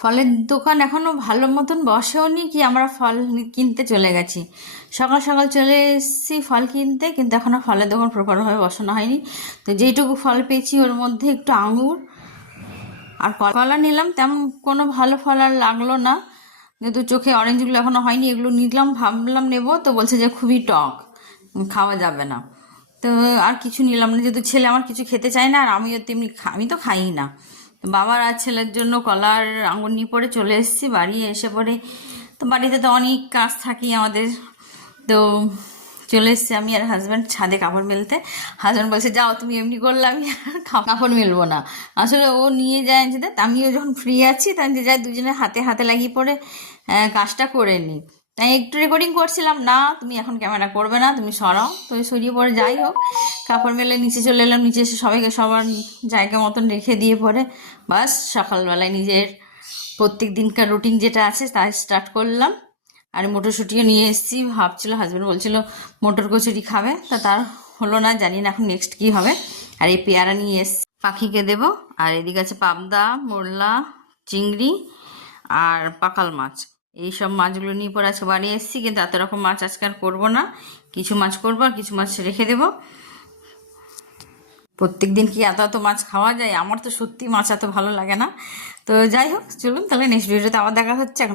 ফলের দোকান এখনো ভালো মতন বসেও নি কি আমরা ফল কিনতে চলে গেছি। সকাল সকাল চলে এসেছি ফল কিনতে, কিন্তু এখনো ফলের দোকান প্রপারভাবে বসানো হয়নি। তো যেইটুকু ফল পেয়েছি ওর মধ্যে একটু আঙুর আর কলা নিলাম, তেমন কোনো ভালো ফল আর লাগলো না। যেহেতু চোখে অরেঞ্জগুলো এখনো হয়নি, এগুলো নিলাম, ভাবলাম নেবো, তো বলছে যে খুবই টক, খাওয়া যাবে না। তো আর কিছু নিলাম না, যেহেতু ছেলে আমার কিছু খেতে চায় না, আর আমিও তেমনি আমি তো খাই না। তো বাবার আর ছেলের জন্য কলার আঙুর নিয়ে পরে চলে এসেছি বাড়ি। এসে পরে তো বাড়িতে তো অনেক কাজ থাকি আমাদের, তো চলে এসেছি আমি আর হাজব্যান্ড ছাদে কাপড় মেলতে। হাজব্যান্ড বলছে যাও তুমি এমনি করলে, আমি আর কাপড় মেলবো না। আসলে ও নিয়ে যায় যে, আমিও যখন ফ্রি আছি তখন যে যাই দুজনে হাতে হাতে লাগিয়ে পড়ে কাজটা করে নিই। তাই একটু রেকর্ডিং করছিলাম, না তুমি এখন ক্যামেরা করবে না, তুমি সরাও। তো সরিয়ে পরে যাই হোক, কাপড় মেলে নিচে চলে এলাম। নিচে এসে সবাইকে সবার জায়গা মতন রেখে দিয়ে পরে বাস সকালবেলায় নিজের প্রত্যেক দিনকার রুটিন যেটা আছে তা স্টার্ট করলাম। আর মটরশুঁটিও নিয়ে এসেছি, ভাবছিল হাজব্যান্ড বলছিল মটর কচুরি খাবে, তা তার হলো না, জানি না এখন নেক্সট কী হবে। আর এই পেয়ারা নিয়ে এসেছি পাখিকে দেব। আর এদিকে আছে পাবদা, মোরলা, চিংড়ি আর পাকাল মাছ। এই সব মাছগুলো নিয়ে পরে আজকে বাড়ি এসেছি, কিন্তু এত রকম মাছ আজকে আর করবো না। কিছু মাছ করবো আর কিছু মাছ রেখে দেবো। প্রত্যেক দিন কি এত এত মাছ খাওয়া যায়? আমার তো সত্যি মাছ এত ভালো লাগে না। তো যাই হোক, চলুন তাহলে নেক্সট ভিডিওতে আবার দেখা হচ্ছে। এখন